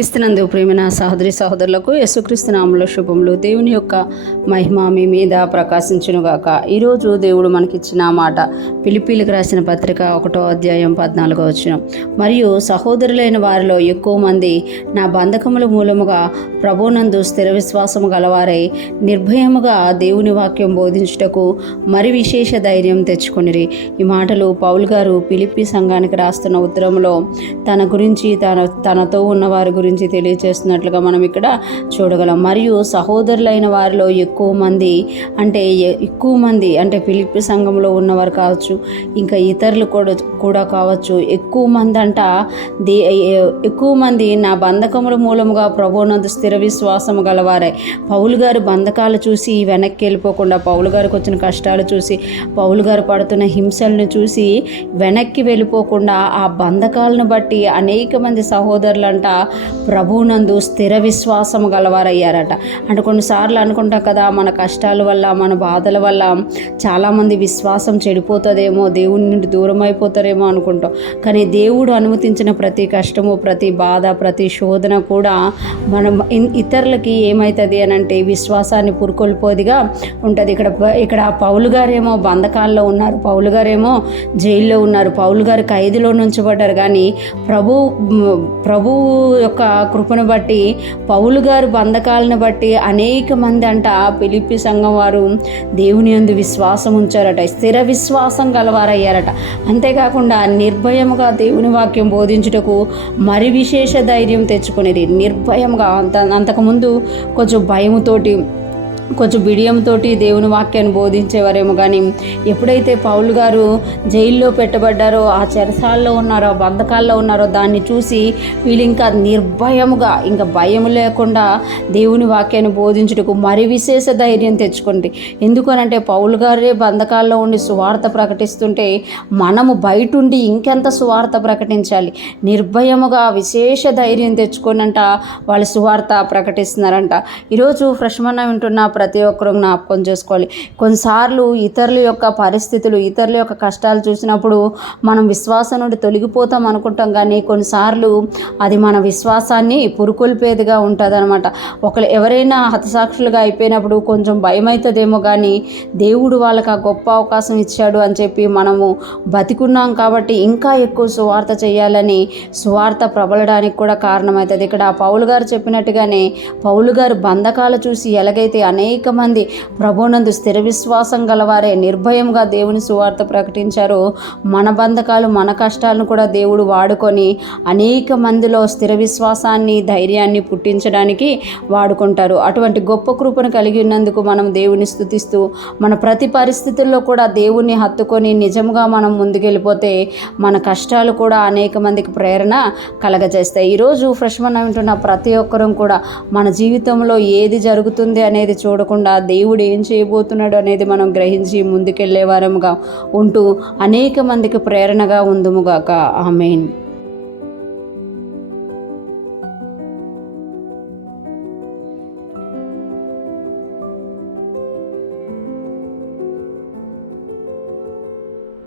క్రీస్తునందు ప్రియమైన సహోదరి సహోదరులకు యేసుక్రీస్తు నామములో శుభములు. దేవుని యొక్క మహిమ మీ మీద ప్రకాశించునుగాక. ఈరోజు దేవుడు మనకిచ్చిన మాట ఫిలిప్పీలకు రాసిన పత్రిక 1వ అధ్యాయం 14వ వచనం. మరియు సహోదరులైన వారిలో ఎక్కువ మంది నా బంధకముల మూలముగా ప్రభువునందు స్థిర విశ్వాసము గలవారై నిర్భయముగా దేవుని వాక్యం బోధించుటకు మరి విశేష ధైర్యం తెచ్చుకొనిరి. ఈ మాటలు పౌలు గారు ఫిలిప్పీ సంఘానికి రాస్తున్న ఉత్తరంలో తన గురించి తనతో ఉన్న వారి గురించి తెలియజేస్తున్నట్లుగా మనం ఇక్కడ చూడగలం. మరియు సహోదరులైన వారిలో ఎక్కువ మంది అంటే ఫిలిప్పీ సంఘంలో ఉన్నవారు కావచ్చు, ఇంకా ఇతరులు కూడా కావచ్చు. ఎక్కువ మంది నా బంధకముల మూలముగా ప్రభువునందు స్థిర విశ్వాసము గలవారై, పౌలు గారు బంధకాలు చూసి వెనక్కి వెళ్ళిపోకుండా, పౌలు గారికి వచ్చిన కష్టాలు చూసి, పౌలు గారు పడుతున్న హింసలను చూసి వెనక్కి వెళ్ళిపోకుండా ఆ బంధకాలను బట్టి అనేక మంది సహోదరులంట ప్రభువునందు స్థిర విశ్వాసము గలవారయ్యారట. అంటే కొన్నిసార్లు అనుకుంటాం కదా, మన కష్టాల వల్ల, మన బాధల వల్ల చాలామంది విశ్వాసం చెడిపోతుందేమో, దేవుని నుండి దూరం అయిపోతారేమో అనుకుంటాం. కానీ దేవుడు అనుమతించిన ప్రతి కష్టము, ప్రతి బాధ, ప్రతి శోధన కూడా మనం ఇతరులకి ఏమవుతుంది అని అంటే విశ్వాసాన్ని పురుకొల్పోదిగా ఉంటుంది. ఇక్కడ పౌలు గారేమో బంధకాల్లో ఉన్నారు, పౌలు గారేమో జైల్లో ఉన్నారు, పౌలు గారు ఖైదులో నుంచబడ్డారు. కానీ ప్రభు యొక్క కృపను బట్టి, పౌలు గారు బంధకాలను బట్టి అనేక మంది అంట ఫిలిప్పీ సంఘం వారు దేవుని యందు విశ్వాసం ఉంచారట, స్థిర విశ్వాసం గలవారయ్యారట. అంతేకాకుండా నిర్భయముగా దేవుని వాక్యం బోధించుటకు మరి విశేష ధైర్యం తెచ్చుకునేది. నిర్భయంగా అంతకుముందు కొంచెం భయముతోటి, కొంచెం బిడియంతో దేవుని వాక్యాన్ని బోధించేవారేమో. కానీ ఎప్పుడైతే పౌలు గారు జైల్లో పెట్టబడ్డారో, ఆ చెరసాల్లో ఉన్నారో, ఆ బంధకాల్లో ఉన్నారో, దాన్ని చూసి వీళ్ళు ఇంకా నిర్భయముగా, ఇంకా భయం లేకుండా దేవుని వాక్యాన్ని బోధించుటకు మరి విశేష ధైర్యం తెచ్చుకుంది. ఎందుకనంటే పౌలు గారే బంధకాల్లో ఉండి సువార్త ప్రకటిస్తుంటే మనము బయటుండి ఇంకెంత సువార్త ప్రకటించాలి. నిర్భయముగా విశేష ధైర్యం తెచ్చుకోనంట వాళ్ళు సువార్త ప్రకటిస్తున్నారంట. ఈరోజు ఫ్రెష్మన్న వింటున్న ప్రతి ఒక్కరూ జ్ఞాపకం చేసుకోవాలి. కొన్నిసార్లు ఇతరుల యొక్క పరిస్థితులు, ఇతరుల యొక్క కష్టాలు చూసినప్పుడు మనం విశ్వాసం నుండి తొలగిపోతాం అనుకుంటాం. కానీ కొన్నిసార్లు అది మన విశ్వాసాన్ని పురుకొల్పేదిగా ఉంటుంది అనమాట. ఎవరైనా హతసాక్షులుగా అయిపోయినప్పుడు కొంచెం భయం అవుతుందేమో, కానీ దేవుడు వాళ్ళకి ఆ గొప్ప అవకాశం ఇచ్చాడు అని చెప్పి మనము బతికున్నాం కాబట్టి ఇంకా ఎక్కువ సువార్త చేయాలని సువార్త ప్రబలడానికి కూడా కారణమవుతుంది. ఇక్కడ పౌలు గారు చెప్పినట్టుగానే పౌలు గారు బంధకాలు చూసి ఎలాగైతే అనేక మంది ప్రభువునందు స్థిర విశ్వాసం గలవారే నిర్భయంగా దేవుని సువార్త ప్రకటించారో, మన బంధకాలు, మన కష్టాలను కూడా దేవుడు వాడుకొని అనేక మందిలో స్థిర విశ్వాసాన్ని, ధైర్యాన్ని పుట్టించడానికి వాడుకుంటారు. అటువంటి గొప్ప కృపను కలిగి ఉన్నందుకు మనం దేవుని స్తుతిస్తూ మన ప్రతి పరిస్థితుల్లో కూడా దేవుణ్ణి హత్తుకొని నిజంగా మనం ముందుకెళ్ళిపోతే మన కష్టాలు కూడా అనేక మందికి ప్రేరణ కలగజేస్తాయి. ఈరోజు ఫ్రెష్మన్ వింటున్న ప్రతి ఒక్కరూ కూడా మన జీవితంలో ఏది జరుగుతుంది అనేది చూడకుండా దేవుడు ఏం చేయబోతున్నాడు అనేది మనం గ్రహించి ముందుకెళ్లే వారముగా ఉంటూ అనేక మందికి ప్రేరణగా ఉందుముగాక. ఆమేన్.